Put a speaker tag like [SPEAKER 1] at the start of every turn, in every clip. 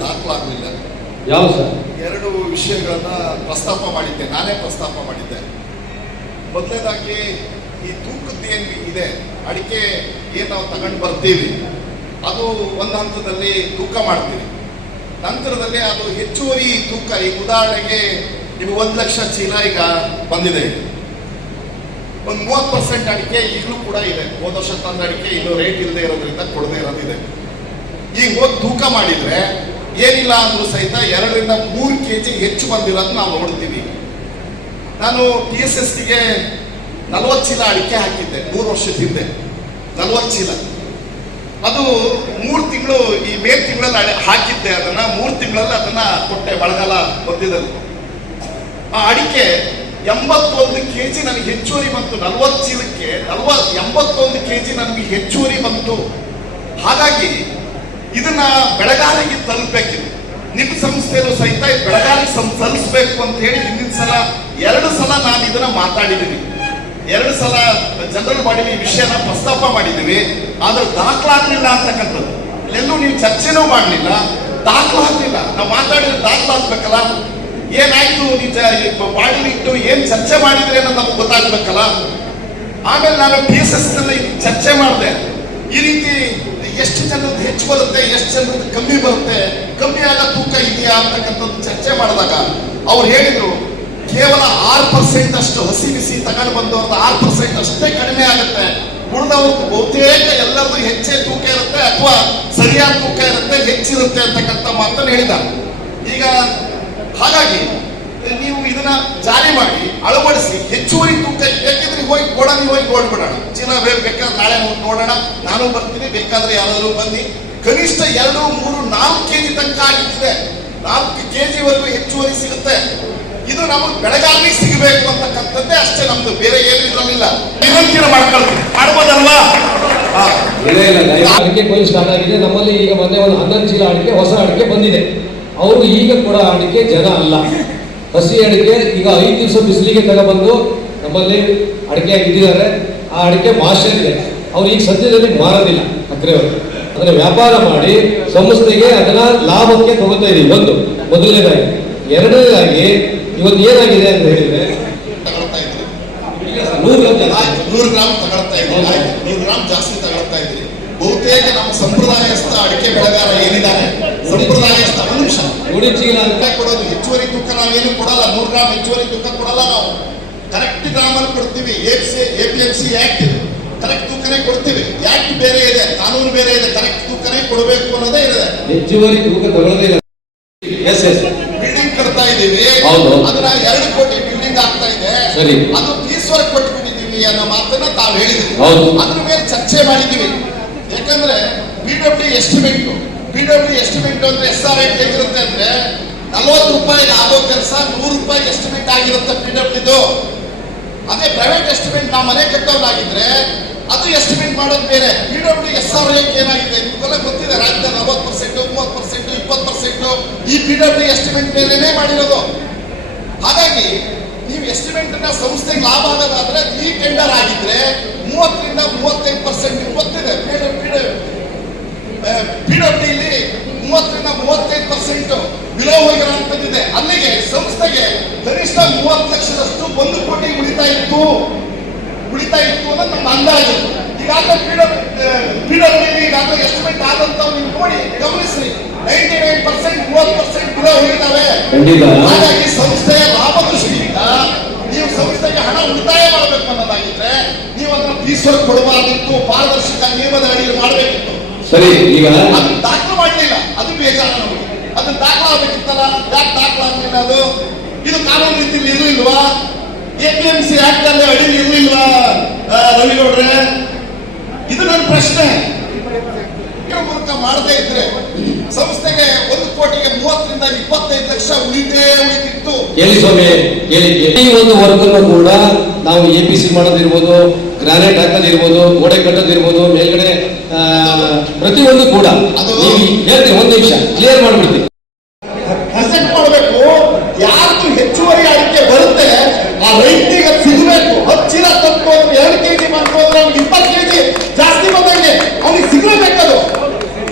[SPEAKER 1] ದಾಖಲಾಗಲಿಲ್ಲ
[SPEAKER 2] ಯಾವ ಸರ್?
[SPEAKER 1] ಎರಡು ವಿಷಯಗಳನ್ನ ಪ್ರಸ್ತಾಪ ಮಾಡಿದ್ದೆ. ನಾನೇ ಪ್ರಸ್ತಾಪ ಮಾಡಿದ್ದೆ. ಮೊದಲನೇದಾಗಿ ಈ ತೂಕದ್ದು ಏನು ಇದೆ ಅಡಿಕೆ ಏನು ನಾವು ತಗೊಂಡು ಬರ್ತೀವಿ ಅದು ಒಂದು ಹಂತದಲ್ಲಿ ತೂಕ ಮಾಡ್ತೀವಿ. ನಂತರದಲ್ಲಿ ಅದು ಹೆಚ್ಚುವರಿ ತೂಕ ಈಗ ಉದಾಹರಣೆಗೆ ನಿಮಗೆ ಒಂದು ಲಕ್ಷ ಚೀಲ ಈಗ ಬಂದಿದೆ. ಒಂದು ಮೂವತ್ತು ಪರ್ಸೆಂಟ್ ಅಡಿಕೆ ಈಗಲೂ ಕೂಡ ಇದೆ. ಹೋದ ವರ್ಷ ತಂದ ಅಡಿಕೆ ಇನ್ನೂ ರೇಟ್ ಇಲ್ಲದೆ ಇರೋದ್ರಿಂದ ಕೊಡದೆ ಇರೋದಿದೆ. ಈಗ ಹೋಗಿ ತೂಕ ಮಾಡಿದ್ರೆ ಏನಿಲ್ಲ ಅಂದ್ರೂ ಸಹಿತ ಎರಡರಿಂದ ಮೂರು ಕೆ ಜಿ ಹೆಚ್ಚು ಬಂದಿರೋದು ನಾವು ನೋಡ್ತೀವಿ. ನಾನು ಟಿ ಎಸ್ ಎಸ್ ಟಿಗೆ ನಲವತ್ತು ಚೀಲ ಅಡಿಕೆ ಹಾಕಿದ್ದೆ, ಮೂರು ವರ್ಷದ ಹಿಂದೆ. ನಲವತ್ತು ಚೀಲ. ಅದು ಮೂರು ತಿಂಗಳು, ಈ ಮೇ ತಿಂಗಳಲ್ಲಿ ಹಾಕಿದ್ದೆ ಅದನ್ನ, ಮೂರು ತಿಂಗಳಲ್ಲಿ ಅದನ್ನ ಕೊಟ್ಟೆ ಬಳಗಾಲ ಬಂದಿದ್ದಲ್ಲಿ ಆ ಅಡಿಕೆ ಎಂಬತ್ತೊಂದು ಕೆ ಜಿ ನನಗೆ ಹೆಚ್ಚುವರಿ ಬಂತು. ನಲ್ವತ್ತು ಚೀಲಕ್ಕೆ ನಲ್ವತ್ತು ಎಂಬತ್ತೊಂದು ಕೆ ಜಿ ನನಗೆ ಹೆಚ್ಚುವರಿ ಬಂತು. ಹಾಗಾಗಿ ಇದನ್ನ ಬೆಳಗಾವಿಗೆ ತಲುಪಬೇಕಿದೆ. ನಿಮ್ಮ ಸಂಸ್ಥೆಯಲ್ಲೂ ಸಹಿತ ಬೆಳಗಾವಿ ತಲುಪಿಸ್ಬೇಕು ಅಂತ ಹೇಳಿ ಹಿಂದಿನ ಸಲ, ಎರಡು ಸಲ ನಾನು ಇದನ್ನ ಮಾತಾಡಿದ್ದೀನಿ. ಎರಡು ಸಲ ಜನರಲ್ ಬಾಡಿಲಿ ಈ ವಿಷಯನ ಪ್ರಸ್ತಾಪ ಮಾಡಿದ್ದೀವಿ. ಆದ್ರೆ ದಾಖಲಾಗಲಿಲ್ಲ ಅಂತಕ್ಕಂಥದ್ದು. ಎಲ್ಲೂ ನೀವು ಚರ್ಚೆನೂ ಮಾಡಲಿಲ್ಲ. ದಾಖಲಾಗಲಿಲ್ಲ ನಾವು ಮಾತಾಡಿದ್ರೆ ದಾಖಲಾಗ್ಬೇಕಲ್ಲ ಏನಾಯ್ತು? ನಿಜ ಬಾಡಿಲಿ ಇಟ್ಟು ಏನ್ ಚರ್ಚೆ ಮಾಡಿದ್ರೆ ಅನ್ನೋದು ನಮ್ಗೆ ಗೊತ್ತಾಗ್ಬೇಕಲ್ಲ? ಆಮೇಲೆ ನಾನು ಪಿ ಎಸ್ ಎಸ್ ಚರ್ಚೆ ರೀತಿ ಎಷ್ಟು ಹೆಚ್ಚು ಬರುತ್ತೆ, ಎಷ್ಟು ಜನರದ್ದು ಕಮ್ಮಿ ಬರುತ್ತೆ, ಕಮ್ಮಿ ಆಗ ತೂಕ ಇದೆಯಾ ಅಂತಕ್ಕಂಥದ್ದು ಚರ್ಚೆ ಮಾಡಿದಾಗ ಅವ್ರು ಹೇಳಿದ್ರು, ಕೇವಲ ಆರು ಪರ್ಸೆಂಟ್ ಅಷ್ಟು ಹಸಿ ಬಿಸಿ ತಗೊಂಡು ಬಂದವ್ರದ್ದು ಆರು ಪರ್ಸೆಂಟ್ ಅಷ್ಟೇ ಕಡಿಮೆ ಆಗುತ್ತೆ. ಉಳಿದವ್ರದ್ದು ಬಹುತೇಕ ಎಲ್ಲರದ್ದು ಹೆಚ್ಚೇ ತೂಕ ಇರುತ್ತೆ ಅಥವಾ ಸರಿಯಾದ ತೂಕ ಇರುತ್ತೆ, ಹೆಚ್ಚಿರುತ್ತೆ ಅಂತಕ್ಕಂಥ ಮಾತನ್ನು ಹೇಳಿದ ಈಗ ಹಾಗಾಗಿ ನೀವು ಇದನ್ನ ಜಾರಿ ಮಾಡಿ ಅಳವಡಿಸಿ ಹೆಚ್ಚುವರಿ ತೂಕ ಬೇಕಿದ್ರೆ ಹೋಗಿ ಕೊಡೋಣ ಹೋಗಿ ಓಡ್ಬಿಡೋಣ ಚೀನಾ ಬೇಕಾದ್ರೆ ನಾಳೆ ನೋಡೋಣ, ನಾನು ಬರ್ತೀನಿ, ಬೇಕಾದ್ರೆ ಯಾರಾದರೂ ಬನ್ನಿ. ಕನಿಷ್ಠ ಎರಡು, ಮೂರು, ನಾಲ್ಕು ಕೆಜಿ ತನಕ ಆಗಿದ್ದಿದೆ. ನಾಲ್ಕು ಕೆಜಿ ವರೆಗೂ ಹೆಚ್ಚುವರಿ ಸಿಗುತ್ತೆ. ಇದು ನಮಗೆ ಬೆಳಗಾವಿ ಸಿಗಬೇಕು ಅಂತಕ್ಕಂಥದ್ದೇ ಅಷ್ಟೇ ನಮ್ದು, ಬೇರೆ ಏನು ಇರಲಿಲ್ಲ ನಿರಂತರ ಮಾಡ್ಕೊಳ್ತೀವಿ ಮಾಡ್ಬೋದಲ್ವಾ.
[SPEAKER 2] ಅಡಿಕೆ ಕೊಯ್ಲು ಸ್ಟಾರ್ಟ್ ಆಗಿದೆ. ನಮ್ಮಲ್ಲಿ ಈಗ ಮೊನ್ನೆ ಒಂದು ಹನ್ನೊಂದು ಚೀಲ ಅಡಿಕೆ ಹೊಸ ಅಡಿಕೆ ಬಂದಿದೆ. ಅವರು ಈಗ ಕೂಡ ಅಡಿಕೆ ಜನ ಅಲ್ಲ. ಹಸಿ ಅಡಿಕೆ ಈಗ ಐದು ದಿವಸ ಬಿಸಿಲಿಗೆ ತಗೊಬಂದು ನಮ್ಮಲ್ಲಿ ಅಡಿಕೆ ಇಟ್ಟಿದ್ದಾರೆ. ಆ ಅಡಿಕೆ ಮಾಸ್ಟರ್ ಇದೆ ಅವ್ರು ಈಗ ಸದ್ಯದಲ್ಲಿ ಮಾರೋದಿಲ್ಲ ಅಕ್ರೆಯವರು ಅದನ್ನ ವ್ಯಾಪಾರ ಮಾಡಿ ಸಂಸ್ಥೆಗೆ ಅದನ್ನ ಲಾಭಕ್ಕೆ ತಗೋತಾ ಇದೀವಿ. ಒಂದು ಮೊದಲನೇದಾಗಿ. ಎರಡನೇದಾಗಿ ಇವತ್ತು ಏನಾಗಿದೆ ಅಂತ ಹೇಳಿದ್ರೆ ನೂರು
[SPEAKER 1] ಗ್ರಾಮ್ ತಗೊಳ್ತಾ ಇದ್ದೀವಿ. ನೂರು ಗ್ರಾಮ್ ಜಾಸ್ತಿ ತಗೊಳ್ತಾ ಇದ್ದೀವಿ. ಬಹುತೇಕ ನಮ್ಮ ಸಂಪ್ರದಾಯಸ್ಥ ಅಡಿಕೆ ಬೆಳೆಗಾರ ಏನಿದ್ದಾರೆ? ಸಂಪ್ರದಾಯಸ್ಥ
[SPEAKER 2] ಚೀಲ ಅಂತ
[SPEAKER 1] ಕೊಡೋದು. ಹೆಚ್ಚುವರಿ ತೂಕ ನಾವೇನು ಕೊಡಲ್ಲ. ನೂರು ಗ್ರಾಮ್ ಹೆಚ್ಚುವರಿ ತೂಕ ಕೊಡಲ್ಲ ನಾವು. ಕರೆಕ್ಟ್ ಗ್ರಾಮ್ ಅಲ್ಲಿ ಕೊಡ್ತೀವಿ A P M C act correct ತೂಕನೇ ಕೊಡ್ತೀವಿ. ಆಕ್ಟ್ ಬೇರೆ ಇದೆ. ಕಾನೂನು ಬೇರೆ ಇದೆ. ಕರೆಕ್ಟ್ ತೂಕನೇ ಕೊಡಬೇಕು ಅನ್ನೋದೇ ಇದೆ
[SPEAKER 2] ಹೆಚ್ಚುವರಿ ತೂಕ ತಗೊಳ್ಳೋದೇ ಇಲ್ಲ. ಎಸ್ ಎಸ್
[SPEAKER 1] ಬಿಲ್ಡಿಂಗ್ ಕಟ್ತಾ ಇದೀವಿ
[SPEAKER 2] ಹೌದು.
[SPEAKER 1] ಅದನ್ನ ಎರಡು ಕೋಟಿ ಬಿಲ್ಡಿಂಗ್ ಆಗ್ತಾ ಇದೆ.
[SPEAKER 2] ಸರಿ.
[SPEAKER 1] ಅದು ಪೀಸ್ ಕೊಟ್ಬಿಟ್ಟಿದ್ದೀವಿ ಅನ್ನೋ ಮಾತನ್ನ ತಾವು
[SPEAKER 2] ಹೇಳಿದ್ವಿ.
[SPEAKER 1] ಅದ್ರ ಮೇಲೆ ಚರ್ಚೆ ಮಾಡಿದ್ದೀವಿ. ಯಾಕಂದ್ರೆ P W estimate P W estimate ಅಂದ್ರೆ ಎಸ್ ಆರ್ ಐಟ್ ಹೇಗಿರುತ್ತೆ ಅಂದ್ರೆ ನಲವತ್ತು ರೂಪಾಯಿಗೆ ಆಗೋ ಕೆಲಸ ನೂರು ರೂಪಾಯಿ ಎಸ್ಟಿಮೇಟ್ ಆಗಿರುತ್ತೆ ಪಿ ಡಬ್ಲ್ಯೂದು ಅದೇ ಪ್ರೈವೇಟ್ ಎಸ್ಟಿಮೇಟ್ ನಾವು ಮನೆ ಕಟ್ಟೋದಾಗಿದ್ರೆ ಅದು ಎಸ್ಟಿಮೇಟ್ ಮಾಡೋದು ಬೇರೆ. P W S R I ಏನಾಗಿದೆ? ನಿಮಗೆಲ್ಲ ಗೊತ್ತಿದೆ ರಾಜ್ಯ ನಲವತ್ತು ಪರ್ಸೆಂಟ್ ಮೂವತ್ತು ಪರ್ಸೆಂಟ್ ಇಪ್ಪತ್ತು ಪರ್ಸೆಂಟ್ ಈ ಪಿ ಡಬ್ಲ್ಯೂ ಎಸ್ಟಿಮೇಟ್ ಮೇಲೆನೇ ಮಾಡಿರೋದು. ಹಾಗಾಗಿ ನೀವು ಎಸ್ಟಿಮೇಟ್ ಅನ್ನ ಸಂಸ್ಥೆಗೆ ಲಾಭ ಆಗೋದಾದ್ರೆ ಈ ಟೆಂಡರ್ ಆಗಿದ್ರೆ ಮೂವತ್ತರಿಂದ ಮೂವತ್ತೈದು ಪರ್ಸೆಂಟ್ ಗೊತ್ತಿದೆ. ಪಿ ಮೂವತ್ತರಿಂದ ಮೂವತ್ತೈದು ಪರ್ಸೆಂಟ್ ವಿಲೋಮ ಹೋಗಿರೋಂಥದ್ದಿದೆ ಅಲ್ಲಿಗೆ ಸಂಸ್ಥೆಗೆ ಕನಿಷ್ಠ ಮೂವತ್ತು ಲಕ್ಷದಷ್ಟು ಒಂದು ಕೋಟಿ ಉಳಿತಾ ಇತ್ತು. ಉಳಿತಾ ಇತ್ತು ಅನ್ನೋದು ನಮ್ಮ ಅಂದಾಜು. ಈಗಾಗಲೇ ಪಿ ಪಿ ಡಬ್ಲ್ಯೂ ಈಗಾಗಲೇ ಎಸ್ಟಿಮೇಟ್ ಆದಂತ ನೀವು ನೋಡಿ ಗಮನಿಸಿ ನೈಂಟಿ ನೈನ್ ಪರ್ಸೆಂಟ್ ಮೂವತ್ತು ಪರ್ಸೆಂಟ್ ಬಿಲೋ ಹೋಗಿದ್ದಾವೆ. ಹಾಗಾಗಿ ಸಂಸ್ಥೆಯ ಲಾಭ ದೃಷ್ಟಿಯಿಂದ ನೀವು ಸಂಸ್ಥೆಗೆ ಹಣ ಉಳಿತಾಯ ಮಾಡಬೇಕು ಅನ್ನೋದಾಗಿದ್ರೆ ನೀವು ಅದನ್ನು ಫೀಸ್ ಕೊಡಬಾರ್ದಿತ್ತು. ಪಾರದರ್ಶಕ ನಿಯಮದ ಅಡಿಯಲ್ಲಿ ಮಾಡಬೇಕಿತ್ತು.
[SPEAKER 2] ಸರಿ ಈಗ
[SPEAKER 1] ದಾಖಲು ಮಾಡಲಿಲ್ಲ. ಅದು ಬೇಜಾರು ನಮಗೆ. ಅದನ್ನ ದಾಖಲಾಗಬೇಕಿತ್ತಲ್ಲ ಯಾಕೆ ದಾಖಲಾಗಲಿಲ್ಲ ಅದು? ಇದು ಕಾನೂನು ರೀತಿಯಲ್ಲಿ ಇರಲಿಲ್ವಾ A P M C act ಅಲ್ಲಿ ಅಡಿ ಇರಲಿಲ್ವಾ ರವಿಗೌಡ್ರೆ? ಇದು ನನ್ನ ಪ್ರಶ್ನೆ. ಮೂಲಕ ಮಾಡದೇ ಇದ್ರೆ ಸಂಸ್ಥೆಗೆ ಒಂದು ಕೋಟಿಗೆ ಮೂವತ್ತರಿಂದ ಇಪ್ಪತ್ತೈದು ಲಕ್ಷ ಉಳಿತೇ ಉಳಿತಿತ್ತು.
[SPEAKER 2] ಎಲ್ಲಿ ಸ್ವಾಮಿ? ಎಲ್ಲಿ ಒಂದು ವರ್ಗನ್ನು ಕೂಡ ನಾವು ಎ ಪಿ ಸಿ ಮಾಡೋದಿರ್ಬೋದು ಗ್ರಾನೈಟ್ ಹಾಕೋದಿರ್ಬೋದು ಗೋಡೆ ಕಟ್ಟೋದಿರ್ಬೋದು ಮೇಲ್ಗಡೆ ಪ್ರತಿಯೊಂದು ಕೂಡ. ಹೇಳ್ತೀನಿ ಒಂದು ನಿಮಿಷ ಕ್ಲಿಯರ್ ಮಾಡ್ಬಿಡಿ
[SPEAKER 1] ಅಸೆಟ್ ಮಾಡಬೇಕು. ಯಾರ್ದು ಹೆಚ್ಚುವರಿ ಅಡಿಕೆ ಬರುತ್ತೆ, ಆ ರೈತಿಗೆ ಸಿಗಬೇಕು. ಹಚ್ಚಿನ ತಪ್ಪು ಅಂದ್ರೆ ಎರಡು ಕೆ ಜಿ ಮಾಡ್ಕೊಂಡ್ರೆ ಅವ್ನಿಗೆ ಇಪ್ಪತ್ತು ಕೆ ಜಿ ಜಾಸ್ತಿ ಬಂದಂಗೆ ಅವ್ನಿಗೆ ಸಿಗಲೇಬೇಕದು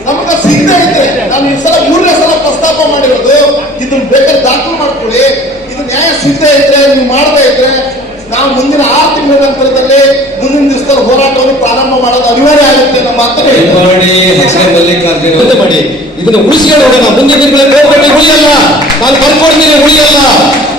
[SPEAKER 1] ನಮಗೆ ಸಿಗದೆ ಇದ್ರೆ ನಾನು ಈ ಸಲ ಮೂರನೇ ಸಲ ಪ್ರಸ್ತಾಪ ಮಾಡಿರೋದು, ಇದನ್ನ ಬೇಕಾದ್ರೆ ದಾಖಲು ಮಾಡ್ಕೊಳ್ಳಿ. ಇದು ನ್ಯಾಯ ಸಿಗದೆ ಇದ್ರೆ, ನೀವು ಮಾಡದೇ ಇದ್ರೆ, ನಾವು ಮುಂದಿನ ಆರು ತಿಂಗಳ
[SPEAKER 2] ನಂತರ ಅನಿವಾರ್ಯ ಆಗುತ್ತೆ ನಮ್ಮ ಹೆಸರೇ ಮಲ್ಲಿಕಾರ್ಜುನ ಮಾಡಿ. ಇದನ್ನ ಉಳಿಸ್ಕೊಂಡು ಹೋಗೋಣ. ಮುಂದಿನ ದಿನಗಳಲ್ಲಿ ಉಳಿಯಲ್ಲ. ನಾನು ಬರ್ಕೊಡ್ತೀನಿ ಉಳಿಯಲ್ಲ.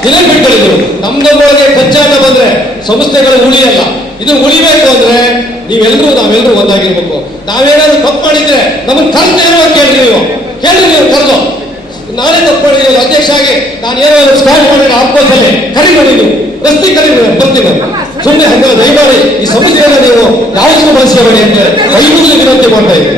[SPEAKER 2] ಇದನ್ನ ಬಿಟ್ಕೊಳ್ಳಿ ನಮ್ದೊಳಗೆ ಪಂಚಾಯತ ಬಂದ್ರೆ ಸಂಸ್ಥೆಗಳು ಉಳಿಯಲ್ಲ. ಇದು ಉಳಿಬೇಕು ಅಂದ್ರೆ ನೀವೆಲ್ಲರೂ ನಾವೆಲ್ಲರೂ ಒಂದಾಗಿರ್ಬೇಕು. ನಾವೇನಾದ್ರು ತಪ್ಪು ಮಾಡಿದ್ರೆ ನಮ್ಮನ್ನ ಕರ್ತೇವೆ ಏನೋ ಕೇಳಿ ನೀವು. ಕೇಳಿ ನೀವು ಕರೆದು. ನಾನೇ ತಪ್ಪು ಅಧ್ಯಕ್ಷ ಆಗಿ ನಾನು ಏನಾದರೂ ಸ್ಟಾರ್ಟ್ ಮಾಡಿದ್ರೆ ಆಪ್ಕೋಸಲ್ಲಿ ಮಾಡಿ ನೀವು ರಸ್ತೆ ಕರಿ ಬರ್ತೀನಿ. ಸುಮ್ಮನೆ ಹಂಗ ದಯಮಾಡಿ ಈ ಸಮಸ್ಯೆಯನ್ನು ನೀವು ಯಾವತ್ತೂ ಬಳಸಬೇಡಿ ಅಂತ ಐದು ವಿನಂತಿ ಮಾಡ್ತಾ ಇದ್ದೀನಿ.